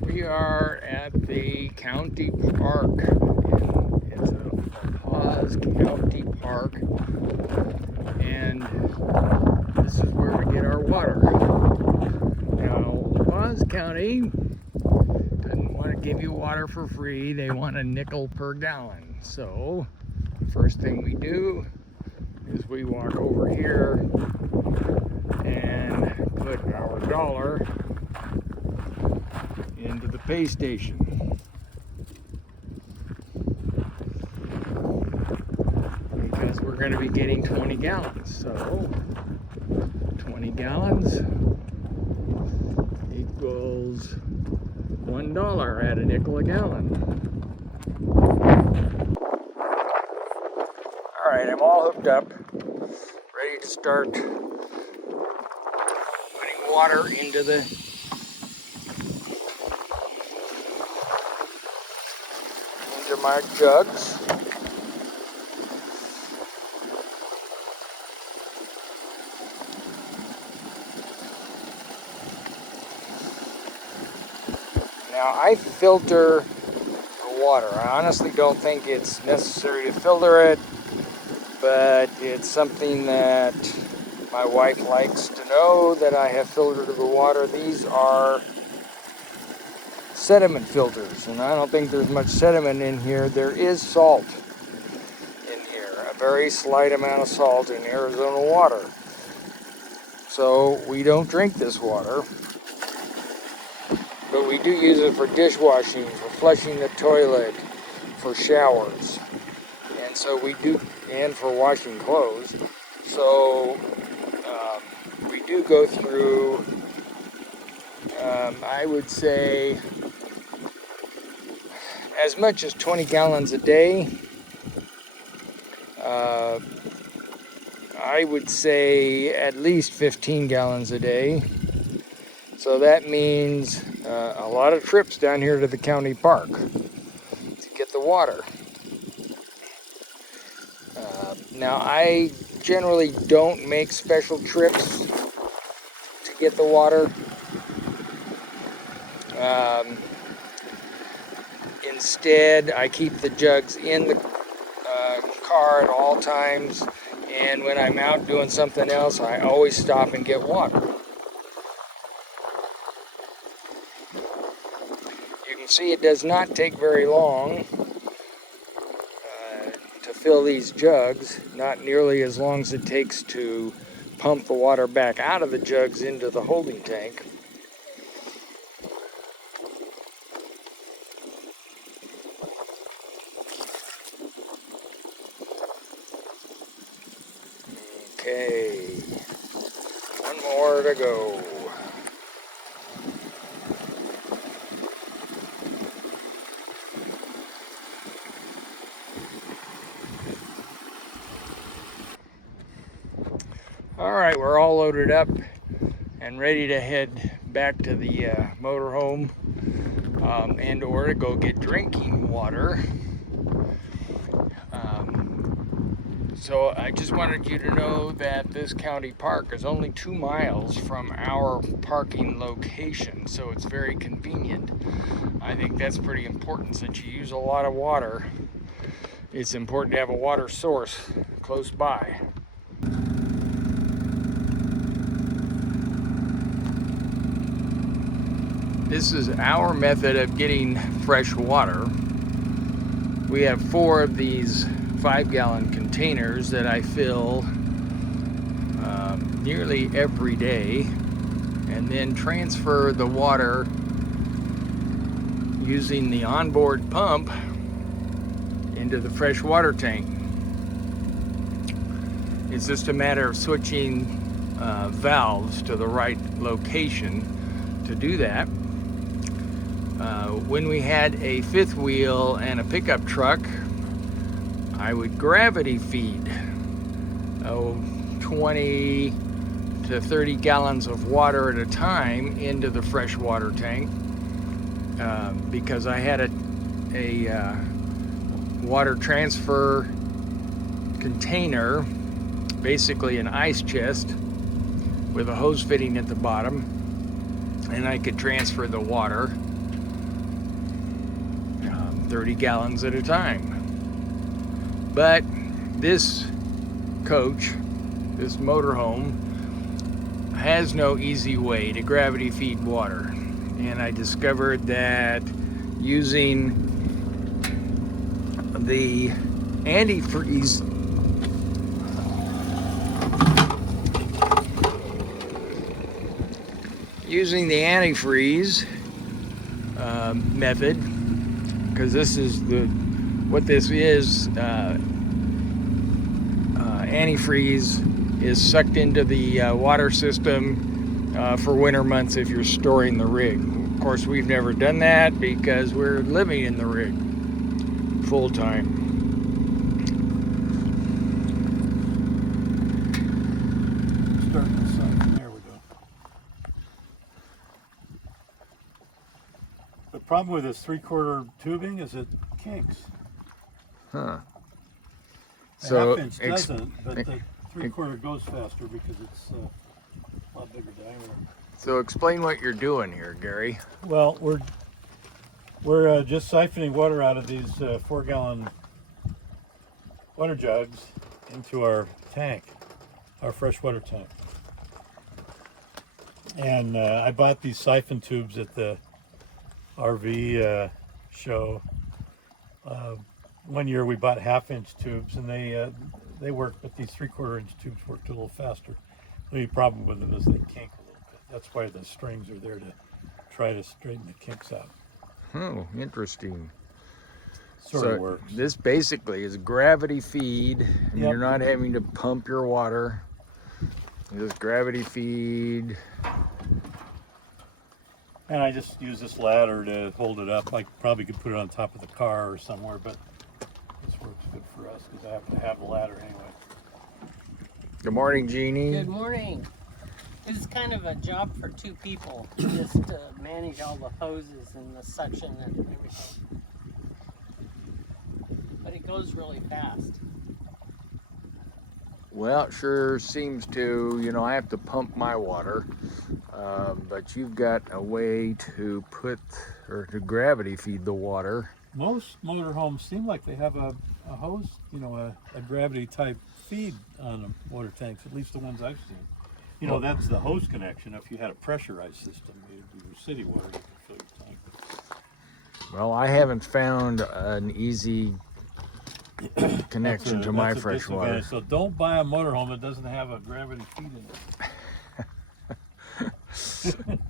We are at the county park. It's a Pause County Park, and this is where we get our water. Now, Pause County doesn't want to give you water for free. They want a nickel per gallon. So, first thing we do is we walk over here and put our dollar into the pay station. Because we're going to be getting 20 gallons. So 20 gallons equals $1 at a nickel a gallon. Alright, I'm all hooked up, ready to start putting water into my jugs. Now I filter the water. I honestly don't think it's necessary to filter it, but it's something that my wife likes to know that I have filtered the water. These are sediment filters, and I don't think there's much sediment in here. There is salt in here, a very slight amount of salt in Arizona water. So we don't drink this water, but we do use it for dishwashing, for flushing the toilet, for showers, and so we do, and for washing clothes. So we do go through, I would say, as much as 20 gallons a day. I would say at least 15 gallons a day. So that means a lot of trips down here to the county park to get the water. Now I generally don't make special trips to get the water. Instead, I keep the jugs in the car at all times, and when I'm out doing something else, I always stop and get water. You can see it does not take very long to fill these jugs, not nearly as long as it takes to pump the water back out of the jugs into the holding tank. Okay, one more to go. All right, we're all loaded up and ready to head back to the motorhome and or to go get drinking water. So I just wanted you to know that this county park is only 2 miles from our parking location, so it's very convenient. I think that's pretty important. Since you use a lot of water, it's important to have a water source close by. This is our method of getting fresh water. We have 4 of these 5-gallon containers that I fill nearly every day, and then transfer the water using the onboard pump into the fresh water tank. It's just a matter of switching valves to the right location to do that. When we had a 5th wheel and a pickup truck, I would gravity feed 20 to 30 gallons of water at a time into the fresh water tank because I had a water transfer container basically an ice chest with a hose fitting at the bottom, and I could transfer the water 30 gallons at a time. But this coach, this motorhome, has no easy way to gravity feed water, and I discovered that using the antifreeze method, because this is what this is. Antifreeze is sucked into the water system for winter months if you're storing the rig. Of course, we've never done that because we're living in the rig full time. Starting the sun. There we go. The problem with this 3/4 tubing is it kinks. Huh. The So, half-inch doesn't, but the 3/4 goes faster because it's a lot bigger diameter. So explain what you're doing here, Gary. Well, we're just siphoning water out of these 4-gallon water jugs into our tank, our freshwater tank. And I bought these siphon tubes at the RV show. One year we bought 1/2-inch tubes, and they work, but these 3/4-inch tubes worked a little faster. The only problem with them is they kink a little bit. That's why the strings are there to try to straighten the kinks out. Oh, interesting. Sort of works. This basically is gravity feed, and Yep. you're not having to pump your water. Just gravity feed. And I just use this ladder to hold it up. I probably could put it on top of the car or somewhere, but this works good for us because I happen to have the ladder anyway. Good morning, Jeannie. Good morning. It is kind of a job for 2 people, just to manage all the hoses and the suction and everything. But it goes really fast. Well, it sure seems to. You know, I have to pump my water, but you've got a way to to gravity feed the water. Most motorhomes seem like they have a hose, a gravity type feed on the water tanks, at least the ones I've seen. That's the hose connection. If you had a pressurized system, your city water, you could fill your tank. Well, I haven't found an easy connection to my That's a fresh water. disadvantage. So don't buy a motorhome that doesn't have a gravity feed in it.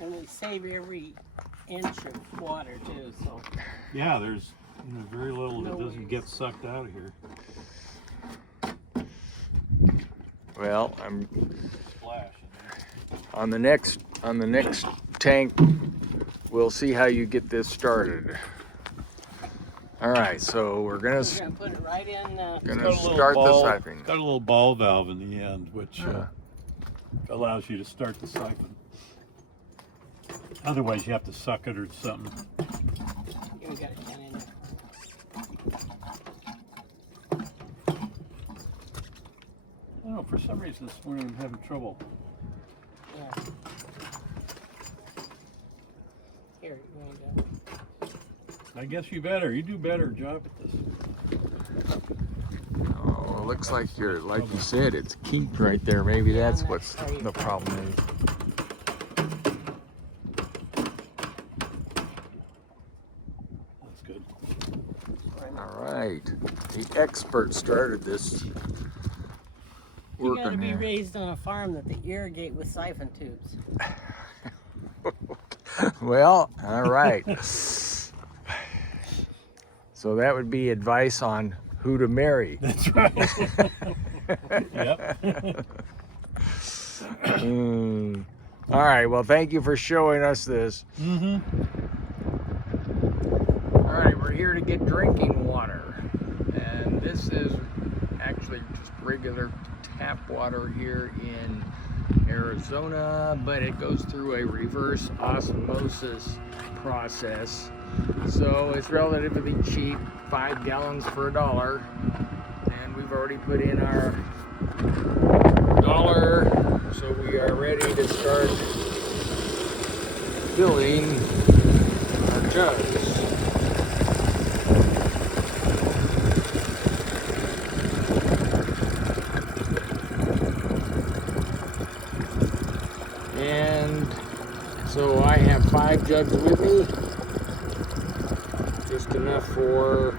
And we save every inch of water too, so. Yeah, there's very little that No doesn't get sucked out of here. Well, I'm Splash. on the next tank. We'll see how you get this started. All right, so we're gonna put it right in. start the siphon. It's got a little ball valve in the end, which allows you to start the siphon. Otherwise, you have to suck it or something. Here, we got a can in there. I don't know, for some reason this morning I'm having trouble. Yeah. Here, you want to go? I guess you better. You do a better job at this. Oh, it looks like like you said, it's kinked right there. Maybe that's what's the problem is. That's good. All right, the expert started this. You got to Working be here. raised on a farm that they irrigate with siphon tubes. Well, all right. So that would be advice on who to marry. That's right. Yep. All right, well, thank you for showing us this. Mm-hmm. All right, we're here to get drinking water. And this is actually just regular tap water here in Arizona, but it goes through a reverse osmosis process So it's relatively cheap, 5 gallons for $1. And we've already put in our $1, so we are ready to start filling our jugs. And so I have 5 jugs with me, just enough for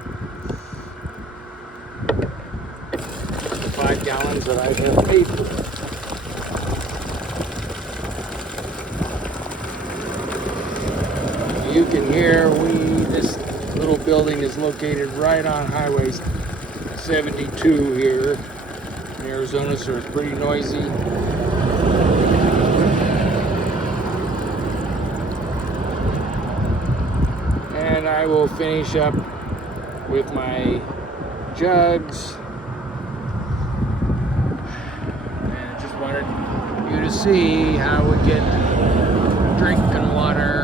the 5 gallons that I have paid for. You can hear this little building is located right on Highway 72 here in Arizona, so it's pretty noisy. And I will finish up with my jugs. And I just wanted you to see how we get drinking water